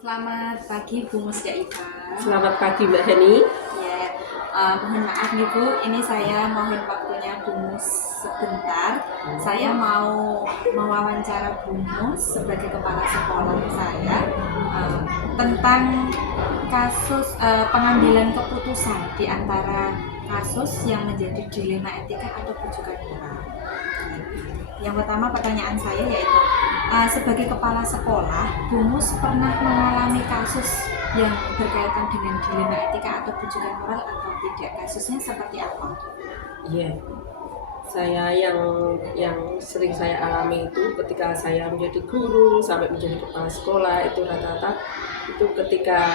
Selamat pagi Bu Musda Iva. Selamat pagi Mbak Heni. Ya, mohon maaf nih Bu, ini saya mohon waktunya Bu Mus sebentar. Saya mau mewawancara Bu Mus sebagai kepala sekolah saya tentang kasus pengambilan keputusan di antara kasus yang menjadi dilema etika atau rujukan moral. Yang pertama pertanyaan saya yaitu sebagai kepala sekolah, Bu Mus pernah mengalami kasus yang berkaitan dengan dilema etika atau rujukan moral atau tidak? Kasusnya seperti apa? Iya, saya yang sering saya alami itu ketika saya menjadi guru sampai menjadi kepala sekolah itu rata-rata itu ketika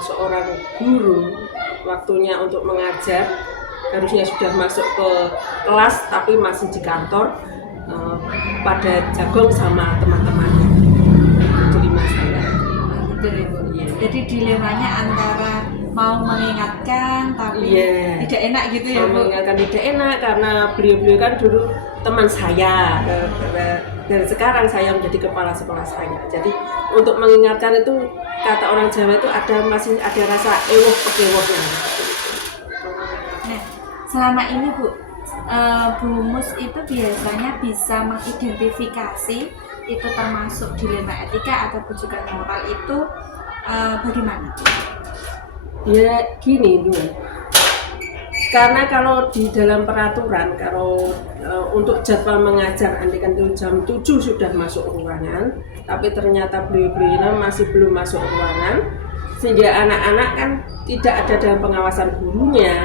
seorang guru waktunya untuk mengajar harusnya sudah masuk ke kelas tapi masih di kantor pada jagung sama teman-temannya. Dilema saya. Betul Ibu. Iya. Jadi dilemanya antara mau mengingatkan tapi Iya. tidak enak gitu ya Bu. Mengingatkan tidak enak karena beliau-beliau kan dulu teman saya dan sekarang saya menjadi kepala sekolah saya. Jadi untuk mengingatkan itu kata orang Jawa itu masih ada rasa ewuh-ewuhnya. Nah, selama ini Bu Mus itu biasanya bisa mengidentifikasi itu termasuk dilema etika atau rujukan moral itu bagaimana? Ya gini dulu. Karena kalau di dalam peraturan kalau untuk jadwal mengajar andikan itu jam 7 sudah masuk ruangan, tapi ternyata beliau-beliau masih belum masuk ruangan, sehingga anak-anak kan tidak ada dalam pengawasan gurunya,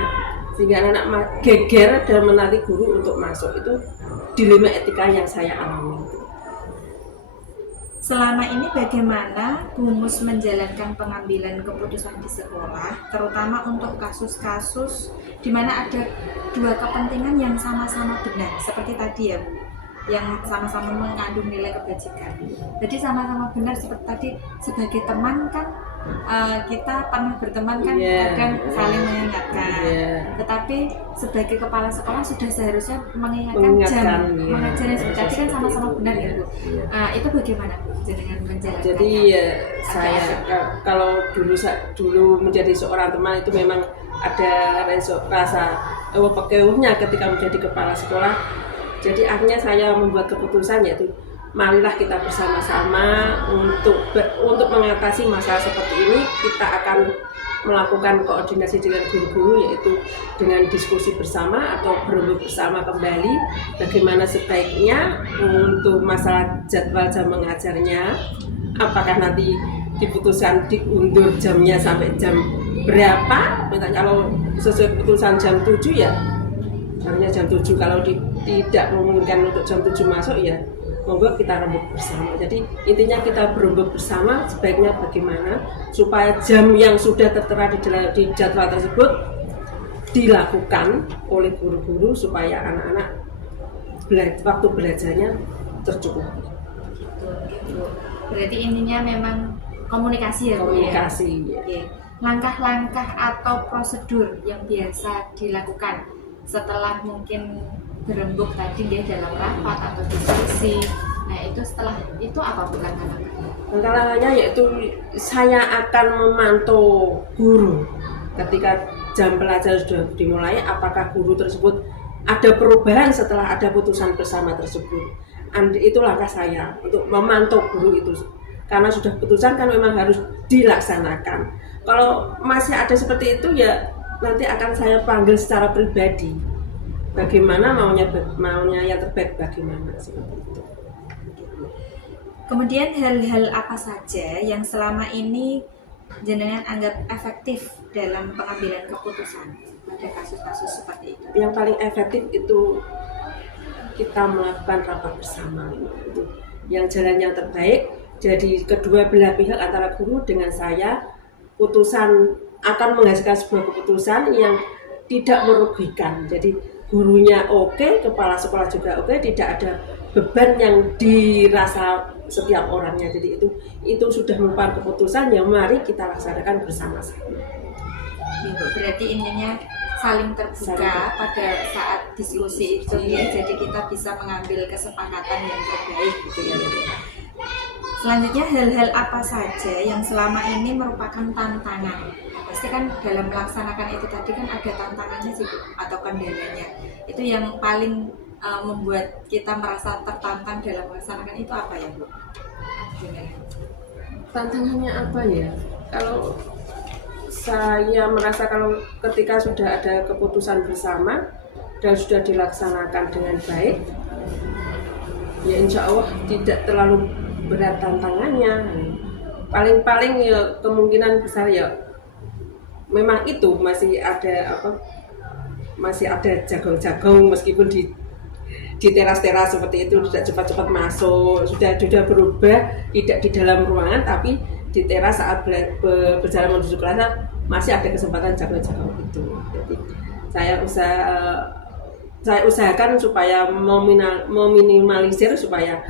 sehingga anak-anak geger dan menarik guru untuk masuk. Itu dilema etika yang saya alami. Selama ini bagaimana Bu Mus menjalankan pengambilan keputusan di sekolah, terutama untuk kasus-kasus di mana ada dua kepentingan yang sama-sama benar, seperti tadi ya Bu, yang sama-sama mengandung nilai kebajikan. Jadi sama-sama benar seperti tadi, sebagai teman kan kita pernah berteman kan kadang saling mengingatkan. Tetapi sebagai kepala sekolah sudah seharusnya mengingatkan jam mengajar yang seperti tadi kan sama-sama benar ya Bu. Itu bagaimana Bu dengan menjalankannya? Jadi ya saya kalau dulu menjadi seorang teman itu memang ada rasa pekeuhnya ketika menjadi kepala sekolah. Jadi akhirnya saya membuat keputusan yaitu marilah kita bersama-sama untuk mengatasi masalah seperti ini. Kita akan melakukan koordinasi dengan guru-guru, yaitu dengan diskusi bersama atau berembuk bersama kembali bagaimana sebaiknya untuk masalah jadwal jam mengajarnya, apakah nanti diputuskan diundur jamnya sampai jam berapa. Kalau sesuai keputusan jam 7 ya hanya jam 7, kalau tidak memungkinkan untuk jam 7 masuk ya monggo kita rembuk bersama. Jadi intinya kita berembuk bersama sebaiknya bagaimana supaya jam yang sudah tertera di jadwal tersebut dilakukan oleh guru-guru supaya anak-anak waktu belajarnya tercukupi. Gitu. Berarti intinya memang komunikasi ya Bu ya? Komunikasi ya. Oke. Langkah-langkah atau prosedur yang biasa dilakukan setelah mungkin berembuk tadi dia dalam rapat atau diskusi. Nah itu setelah itu apa Bu langkah-langkahnya? Langkah-langkahnya yaitu saya akan memantau guru ketika jam pelajaran sudah dimulai, apakah guru tersebut ada perubahan setelah ada putusan bersama tersebut. Itu langkah saya untuk memantau guru itu, karena sudah putusan kan memang harus dilaksanakan. Kalau masih ada seperti itu ya nanti akan saya panggil secara pribadi. Bagaimana maunya yang terbaik bagaimana seperti itu. Kemudian hal-hal apa saja yang selama ini jenengan anggap efektif dalam pengambilan keputusan pada kasus-kasus seperti itu? Yang paling efektif itu kita melakukan rapat bersama, itu yang jalan yang terbaik. Jadi kedua belah pihak antara guru dengan saya, putusan akan menghasilkan sebuah keputusan yang tidak merugikan. Jadi gurunya oke, kepala sekolah juga oke, tidak ada beban yang dirasa setiap orangnya. Jadi itu sudah merupakan keputusan yang mari kita laksanakan bersama-sama. Berarti intinya saling terbuka pada saat diskusi itu ya, jadi kita bisa mengambil kesepakatan yang terbaik gitu ya. Selanjutnya, hal-hal apa saja yang selama ini merupakan tantangan? Pasti kan dalam melaksanakan itu tadi kan ada tantangannya sih Bu, atau kendalanya. Itu yang paling membuat kita merasa tertantang dalam melaksanakan itu apa ya Bu? Gimana? Tantangannya apa ya? Kalau saya merasa kalau ketika sudah ada keputusan bersama dan sudah dilaksanakan dengan baik, ya insya Allah tidak terlalu berat tantangannya. Paling-paling ya kemungkinan besar ya memang itu masih ada masih ada jagung-jagung meskipun di teras-teras seperti itu tidak cepat-cepat masuk, sudah berubah tidak di dalam ruangan tapi di teras saat berjalan menuju kelas masih ada kesempatan jagung-jagung itu. Jadi saya usahakan supaya meminimalisir supaya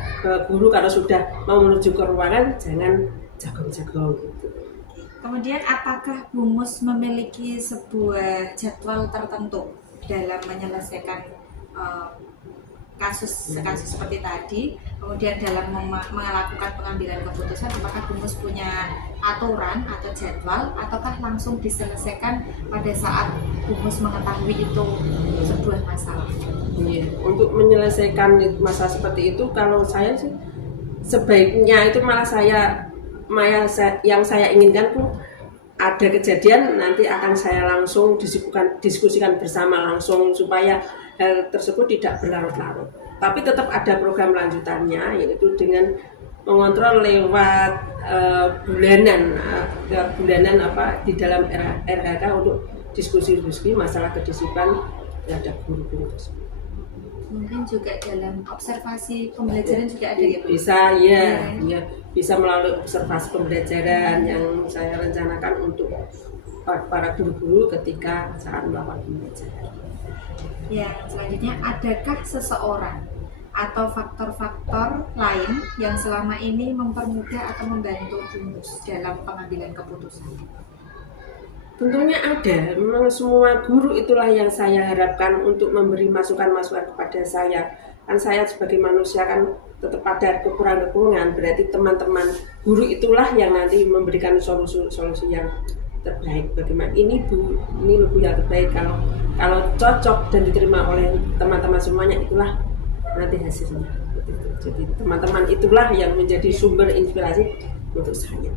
guru kalau sudah mau menuju ke ruangan jangan jagung-jagung gitu. Kemudian apakah BUMUS memiliki sebuah jadwal tertentu dalam menyelesaikan kasus seperti tadi, kemudian dalam melakukan pengambilan keputusan, apakah BUMUS punya aturan atau jadwal, ataukah langsung diselesaikan pada saat BUMUS mengetahui itu sebuah masalah? Iya, untuk menyelesaikan masalah seperti itu, kalau saya sih sebaiknya itu malah yang saya inginkan pun ada kejadian nanti akan saya langsung diskusikan bersama langsung supaya hal tersebut tidak berlarut-larut. Tapi tetap ada program lanjutannya yaitu dengan mengontrol lewat bulanan di dalam RHK untuk diskusi masalah kedisiplinan terhadap guru-guru tersebut. Mungkin juga dalam observasi pembelajaran juga ada ya Bu? Bisa ya, bisa melalui observasi pembelajaran yang saya rencanakan untuk para guru-guru ketika saat melakukan pembelajaran. Ya, selanjutnya adakah seseorang atau faktor-faktor lain yang selama ini mempermudah atau membantu BUMUS dalam pengambilan keputusan? Tentunya ada, memang semua guru itulah yang saya harapkan untuk memberi masukan-masukan kepada saya. Kan saya sebagai manusia kan tetap ada kekurangan-kekurangan, berarti teman-teman guru itulah yang nanti memberikan solusi yang terbaik. Bagaimana ini Bu, ini Bu yang terbaik, kalau cocok dan diterima oleh teman-teman semuanya itulah nanti hasilnya. Jadi teman-teman itulah yang menjadi sumber inspirasi untuk saya.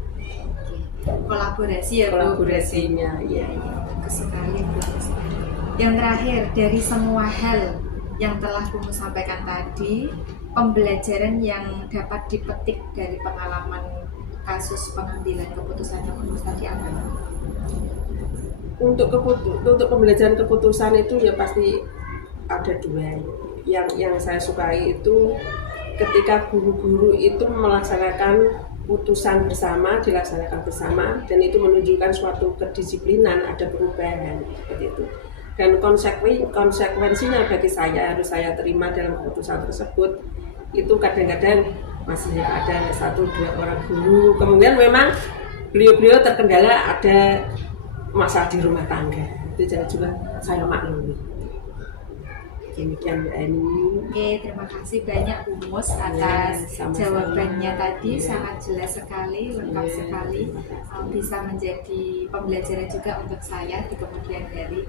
Kolaborasi ya Bu? Kolaborasinya ya. Bagus sekali Bu. Yang terakhir, dari semua hal yang telah BUMUS sampaikan tadi, pembelajaran yang dapat dipetik dari pengalaman kasus pengambilan keputusan yang BUMUS tadi apa? Untuk pembelajaran keputusan itu ya pasti ada dua. Yang saya sukai itu ketika guru-guru itu melaksanakan putusan bersama, dilaksanakan bersama, dan itu menunjukkan suatu kedisiplinan, ada perubahan seperti itu. Dan konsekuensinya bagi saya harus saya terima dalam keputusan tersebut itu kadang-kadang masih ada 1-2 orang guru, kemudian memang beliau terkendala ada masalah di rumah tangga, itu juga saya maklumi. Demikian Mbak Eni. Oke, terima kasih banyak BUMUS atas jawabannya tadi, sangat jelas sekali, lengkap sekali, bisa menjadi pembelajaran juga untuk saya di kemudian hari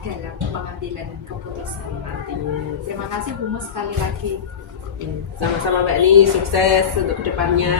dalam pengambilan keputusan nanti. Terima kasih BUMUS sekali lagi. Sama-sama Mbak Eni, sukses untuk kedepannya.